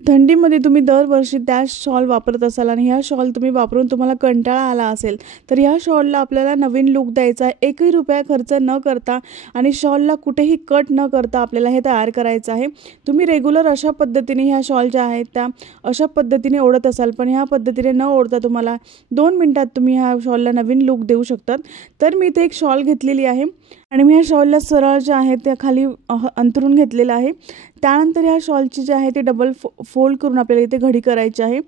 थंडीमध्ये तुम्ही दरवर्षी त्या शॉल वापरत असाल आणि ह्या शॉल तुम्ही वापरून तुम्हाला कंटाळा आला असेल, तर ह्या शॉलला आपल्याला नवीन लूक द्यायचा आहे. एकही रुपया खर्च न करता आणि शॉलला कुठेही कट न करता आपल्याला हे तयार करायचं आहे. तुम्ही रेग्युलर अशा पद्धतीने ह्या शॉल ज्या आहेत त्या अशा पद्धतीने ओढत असाल, पण ह्या पद्धतीने न ओढता तुम्हाला 2 मिनिटात तुम्ही ह्या शॉलला नवीन लूक देऊ शकतात. तर मी इथे एक शॉल घेतलेली आहे आणि मी ह्या शॉलला सरळ जे आहे त्या खाली अंथरून घेतलेलं आहे. त्यानंतर ह्या शॉलची जी आहे ती डबल फोल्ड करून आपल्याला इथे घडी करायची आहे.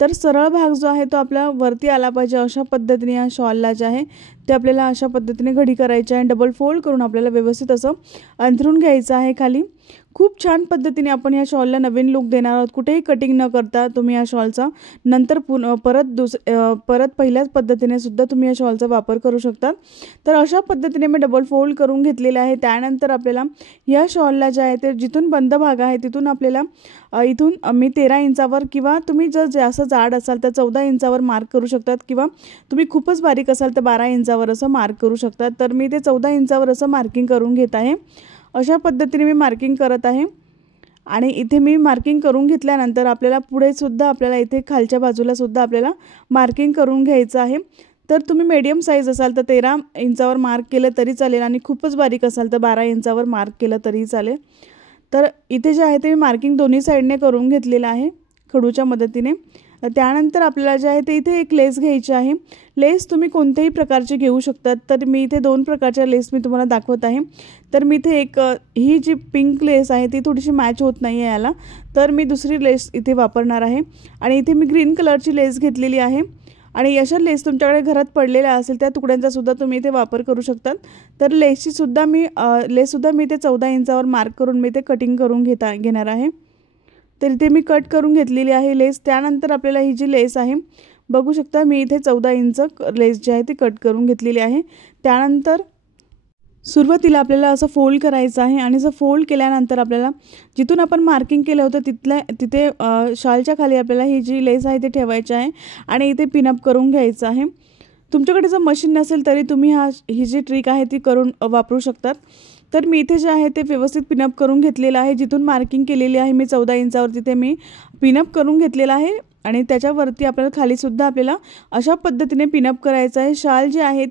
तर सरळ भाग जो आहे तो आपला वरती आला पाहिजे अशा पद्धतीने या शॉलला जे आहे ते आपल्याला अशा पद्धतीने घडी करायची आहे. डबल फोल्ड करून आपल्याला व्यवस्थित असं अंथरून घ्यायचं आहे खाली. खूप छान पद्धतीने आपण या शॉलला नवीन लूक देणार आहोत. कुठेही कटिंग न करता तुम्ही या शॉलचा नंतर परत पहिल्याच पद्धतीने सुद्धा तुम्ही या शॉलचा वापर करू शकता. तर अशा पद्धतीने मी डबल फोल्ड करून घेतलेले आहे. त्यानंतर आपल्याला या शॉलला जे आहे ते जिथून बंद भाग आहे तिथून आपल्याला इथून मी 13 इंचावर किंवा तुम्ही जर जास्त जाड असाल तर 14 इंचावर मार्क करू शकतात किंवा तुम्ही खूपच बारीक असाल तर 12 इंचावर असं मार्क करू शकतात. तर मी ते 14 इंचावर असं मार्किंग करून घेत आहे. अशा पद्धतीने मी मार्किंग करत आहे आणि इथे मी मार्किंग करून घेतल्यानंतर आपल्याला पुढे सुद्धा आपल्याला इथे खालच्या बाजूला सुद्धा आपल्याला मार्किंग करून घ्यायचं आहे. तर तुम्ही मीडियम साईज असाल तर 13 इंचावर मार्क केलं तरी चालेल आणि खूपच बारीक असाल तर 12 इंचावर मार्क केलं तरी चालेल. तर इथे जे आहे ते मी मार्किंग दोन्ही साईडने करून घेतलेलं आहे खडूच्या मदतीने. त्यानंतर आपल्याला जे आहे ते इथे एक लेस घ्यायची आहे. लेस तुम्ही कोणत्याही प्रकारची घेऊ शकतात. तर मी इथे 2 प्रकारच्या लेस मी तुम्हाला दाखवत आहे. तर मी इथे ही जी पिंक लेस आहे ती थोडीशी मॅच होत नाही आहे याला, तर मी दुसरी लेस इथे वापरणार आहे. आणि इथे मी ग्रीन कलरची लेस घेतलेली आहे आणि अशा लेस तुमच्याकडे घरात पडलेल्या असेल त्या तुकड्यांचा सुद्धा तुम्ही इथे वापर करू शकतात. तर लेससुद्धा मी इथे 14 इंचावर मार्क करून मी ते कटिंग करून घेणार आहे. तर इथे मी कट करून घेतलेली आहे लेस. त्यानंतर आपल्याला ही जी लेस आहे बघू शकता मी इथे 14 इंच लेस जी आहे ती कट करून घेतलेली आहे. त्यानंतर सुरुवातीला आपल्याला असं फोल्ड करायचं आहे आणि असं फोल्ड केल्यानंतर आपल्याला जिथून आपण मार्किंग केलं होतं तिथे शॉलच्या खाली आपल्याला ही जी लेस आहे ती ठेवायची आहे आणि इथे पिनअप करून घ्यायचं आहे. तुमच्याकडे जर मशीन नसेल तरी तुम्ही ही जी ट्रिक आहे ती करून वापरू शकतात. तर मी इथे जे आहे ते व्यवस्थित पिनअप करून घेतलेलं आहे. जिथून मार्किंग केलेली आहे मी 14 इंचावर तिथे मी पिनअप करून घेतलेलं आहे आणि त्याच्यावरती आपल्याला खालीसुद्धा आपल्याला अशा पद्धतीने पिनअप करायचं आहे. शाल जी आहे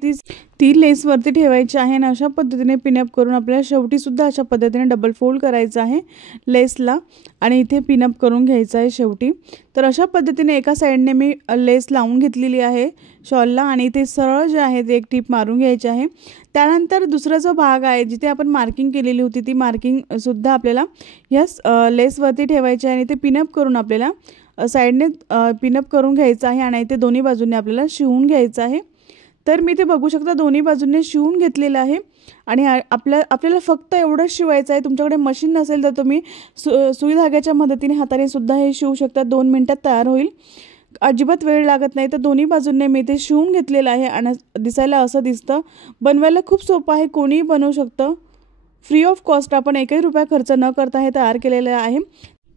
ती लेसवरती ठेवायची आहे आणि अशा पद्धतीने पिनअप करून आपल्याला शेवटीसुद्धा अशा पद्धतीने डबल फोल्ड करायचं आहे लेसला आणि इथे पिनअप करून घ्यायचं आहे शेवटी. तर अशा पद्धतीने एका साईडने मी लेस लावून घेतलेली आहे शॉलला आणि इथे सरळ जे आहे ते एक टिप मारून घ्यायची आहे. त्यानंतर दुसरा जो भाग आहे जिथे आपण मार्किंग केलेली होती ती मार्किंगसुद्धा आपल्याला या लेसवरती ठेवायची आहे आणि ते पिनअप करून आपल्याला साईडने पिनअप करून घ्यायचं आहे आणि इथे दोन्ही बाजूंनी आपल्याला शिवून घ्यायचं आहे. तर मी ते बघू शकता दोन्ही बाजूंनी शिवून घेतलेलं आहे आणि आपल्याला फक्त एवढंच शिवायचं आहे. तुमच्याकडे मशीन नसेल तर तुम्ही सुई धाग्याच्या मदतीने हाताने सुद्धा हे शिवू शकता. 2 मिनिटात तयार होईल. अजिबात वेळ लागत नाही. तर दोन्ही बाजूंनी मी ते शिवून घेतलेलं आहे आणि दिसायला असं दिसतं. बनवायला खूप सोपं आहे, कोणीही बनवू शकतं. फ्री ऑफ कॉस्ट आपण एकही रुपया खर्च न करता हे तयार केलेलं आहे.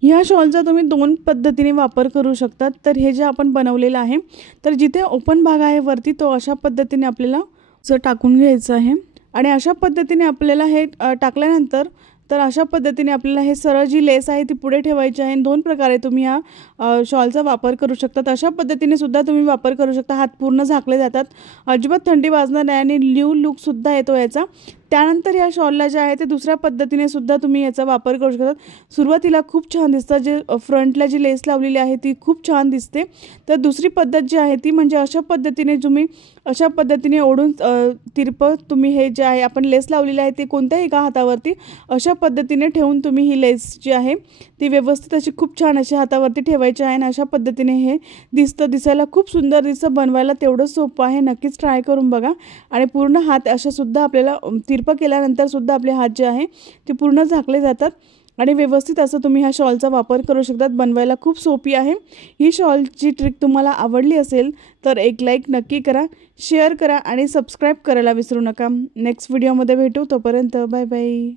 ह्या शॉलचा तुम्ही 2 पद्धतीने वापर करू शकतात. तर हे जे आपण बनवलेलं आहे तर जिथे ओपन भाग आहे वरती तो अशा पद्धतीने आपल्याला टाकून घ्यायचं आहे आणि अशा पद्धतीने आपल्याला हे टाकल्यानंतर तर अशा पद्धतीने आपल्याला हे सरळ जी लेस आहे ती पुढे ठेवायची आहे. 2 प्रकारे तुम्ही ह्या शॉलचा वापर करू शकतात. अशा पद्धतीने सुद्धा तुम्ही वापर करू शकता. हात पूर्ण झाकले जातात, अजिबात थंडी वाजणार नाही आणि न्यू लुकसुद्धा येतो याचा. त्यानंतर या शॉलला जे आहे ते दुसऱ्या पद्धतीने सुद्धा तुम्ही याचा वापर करू शकतात. सुरुवातीला खूप छान दिसतं, जे फ्रंटला जी लेस लावलेली आहे ती खूप छान दिसते. तर दुसरी पद्धत जी आहे ती म्हणजे अशा पद्धतीने ओढून तिरपं तुम्ही हे जे आहे आपण लेस लावलेली आहे ती कोणत्याही एका हातावरती अशा पद्धतीने ठेवून तुम्ही ही लेस जी आहे ती व्यवस्थित अशी खूप छान अशी हातावरती ठेवायची आहे आणि अशा पद्धतीने हे दिसायला खूप सुंदर दिसतं. बनवायला तेवढं सोपं आहे. नक्कीच ट्राय करून बघा. आणि पूर्ण हात अशा सुद्धा आपल्याला तिरपं केल्यानंतर सुद्धा आपले हात जे आहे ते पूर्ण झाकले जातात आणि व्यवस्थित असं तुम्ही ह्या शॉलचा वापर करू शकतात. बनवायला खूप सोपी आहे. ही शॉलची ट्रिक तुम्हाला आवडली असेल तर एक लाईक नक्की करा, शेअर करा आणि सबस्क्राईब करायला विसरू नका. नेक्स्ट व्हिडिओमध्ये भेटू. तोपर्यंत बाय बाय.